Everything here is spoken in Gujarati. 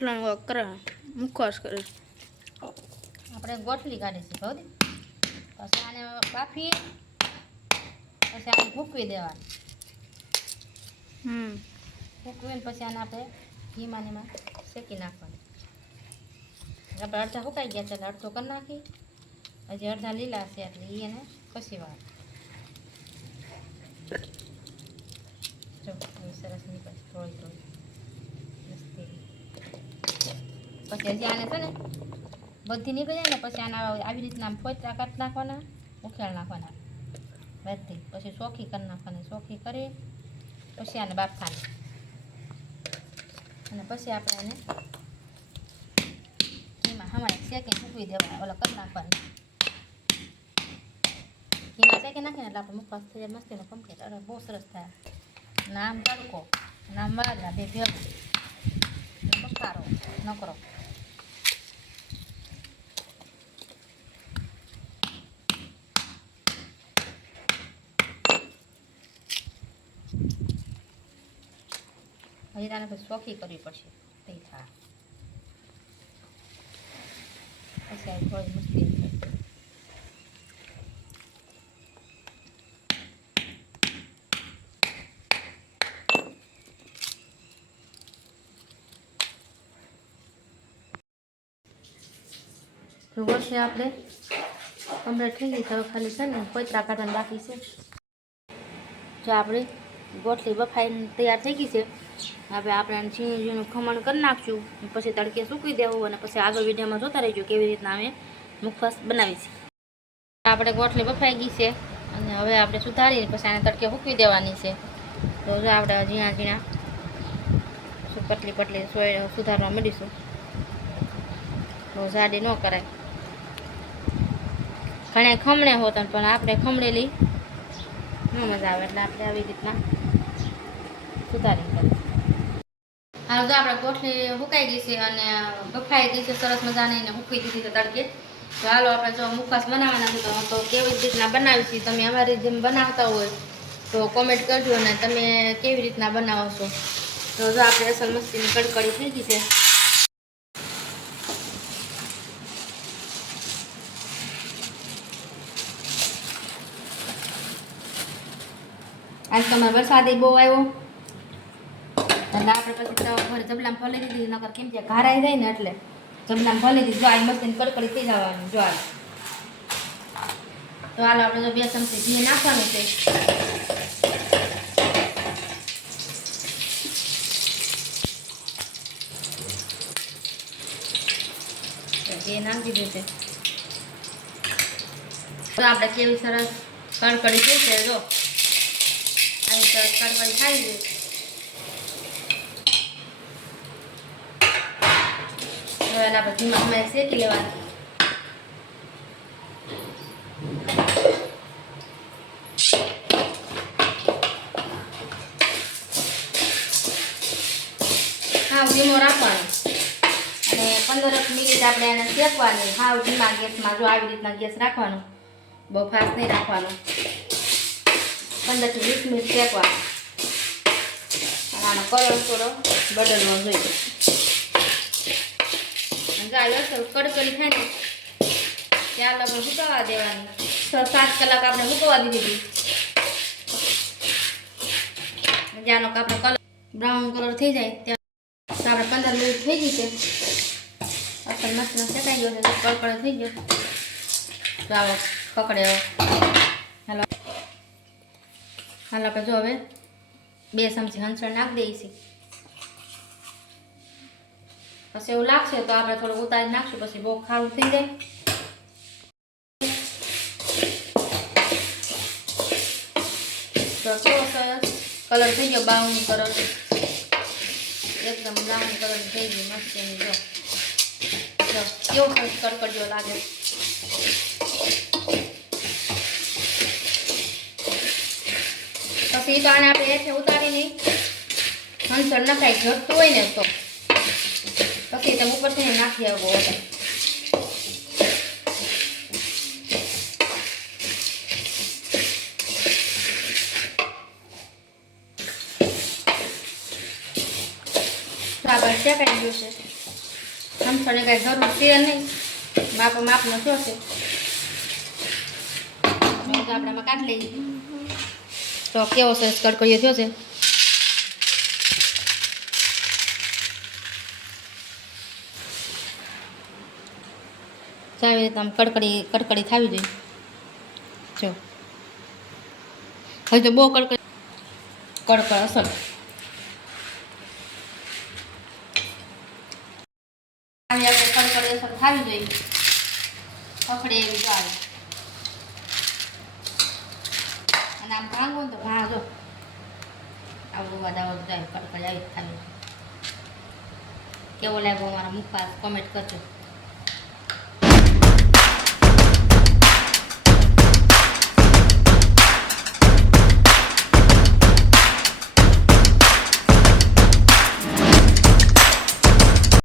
એટલાનું કરે. મુખવાસ કરે આપણે ગોઠલી કાઢીશું ભવદી પછી આને બાફી પછી આને ફૂકવી દેવાનું. હમ. ફૂકવીને પછી આને આપણે ઘીમાં ને એમાં શેકી નાખવાનું. આપણે અડધા સુકાઈ ગયા છે એટલે અડધો કરી નાખી હજી અડધા લીલા છે એટલે ઈ એને પછી વાર જો એવી સરસ નીકળે થોડી થોડી મસ્તી પછી હજી આને છે ને બધી નીકળી જાય ને પછી આના આવી રીતના આમ ફોતરા કાઢી નાખવાના, ઉખેડ નાખવાના. બધી. પછી ચોખ્ખી કરી નાખવાની. ચોખ્ખી કરી, પછી આને બાફવાની. અને પછી આપણે એને ઘીમાં હમણાં શેકી મૂકવી દેવાના. ઓલા કરી નાખવાની. ઘીમાં શેકી નાખીને એટલે આપણે મુખવાસ થઈ જાય મસ્તીનો કમ્પ્લીટ અરે બહુ સરસ થાય. નામ તડકો. નામ વાળા બે ભેગું. બકારો નકરો. હજી તાને પછી સોખી કરવી પડશે. તે છે. આપણે કમ્પ્લીટ થઈ ગઈ હવે ખાલી છે ને કોઈતરા કાઢવાનું બાકી છે. જો આપણે ગોઠલી બફાઈને તૈયાર થઈ ગઈ છે હવે આપણે ઝીણું ખમણ કરી નાખશું. પછી તડકે સૂકવી દેવું અને પછી આગળ વિડીયોમાં જોતા રહેજો કેવી રીતના અમે મુખવાસ બનાવીશું આપણે ગોઠલી બફાઈ ગઈ છે અને હવે આપણે સુધારીને પછી આને તડકે સૂકવી દેવાની છે. તો જો આપણે ઝીણા ઝીણા પટલી પતલી સોય સુધારવા માંડીશું. તો જાડી ન કરાય. ઘણે ખમણે હોતા પણ આપણે ખમણેલી ન મજા આવે એટલે આપણે આવી રીતના સુધારી કરીએ હાલ તો આપણે ગોઠલી સુકાઈ ગઈ છે અને બફાઈ ગઈ છે, સરસ મજાની એને મૂકી દીધી છે તડકે. તો હાલો આપણે જો મુખવાસ બનાવવાના છે, તો તો કેવી રીતના બનાવી છીએ તમે અમારી જેમ બનાવતા હોય તો કોમેન્ટ કરજો અને તમે કેવી રીતના બનાવો છો. તો જો આપણે અસલ મસ્તીની કડકડી થઈ ગઈ છે. આજ તમારે વરસાદ બહુ આવ્યો. એટલે આપણે પછી તો ઘરે જબલામાં ફોલી દીધી નકર કેમ કે ઘારાઈ જાય ને એટલે. જબલામાં ફોલી દીધી, જો આ મસ્તીની કડકડી થઈ જવાનું, જો આ. તો હાલ આપણે જો બે ચમચી ઘી નાખવાનું છે. નાખી દીધું છે. તો આપણે કેવી સરસ કડકડી થઈ છે, જો. આવી સરસ કડકડી ખાઈ ગઈ. હવે એના પછી ધીમા શેકી લેવાની હાવ ધીમો રાખવાનો અને પંદર મિનિટ આપણે એને શેકવાની હાવ ધીમા ગેસમાં જો આવી રીતના ગેસ રાખવાનો બહુ ફાસ્ટ નહીં રાખવાનો પંદરથી વીસ મિનિટ શેકવાનો અને થોડો બદલવો જોઈએ ગાય અસર કડકડી થાય ને, ત્યાં લગન સુકવવા દેવાની. છ સાત કલાક આપણે સુકવવા દીધી હતી. જ્યાંનો આપણો કલર બ્રાઉન કલર થઈ જાય, ત્યાં આપણે પંદર મિનિટ થઈ ગઈ છે. અસર મસ્ત શેકાઈ ગયો છે, કડકડો થઈ ગયો. તો આવો, પકડે હાલો. હાલો, આપણે જો હવે બે ચમચી હંસળ નાખી દઈએ છીએ પછી એવું લાગશે તો આપણે થોડું ઉતારી નાખશું પછી બહુ ખારું થઈ જાય તો કલર થઈ ગયો બાઉની કલર એકદમ બ્રાઉન કલર થઈ ગયો મસ્ત એની જો કેવો સરસ કડકડીયો લાગે પછી તો આને આપણે એથી ઉતારી નહીં હંસળ નખાય ઘટતું હોય ને તો પછી તમે ઉપરથી નાખી આવો તો આપણે શેકાઈ ગયું છે? કાંઈ જરૂર છે નહીં. માપ માપનો થયો છે તો આપણે કાઢી લઈએ. તો કેવો સરસ કડકડીયો થયો છે? તો આવી રીતે કડકડી કડકડી થવી જોઈએ. જો. તો બહુ કડકડી, કડકડ અસર કડકડી અસર થવી જોઈએ. પકડે એવી જો અને આમ ભાંગો ને તો ભા જો. આવું બધા કડકડી આવી થાય કેવો લાગ્યો અમારા મુખા કમેન્ટ કરજો.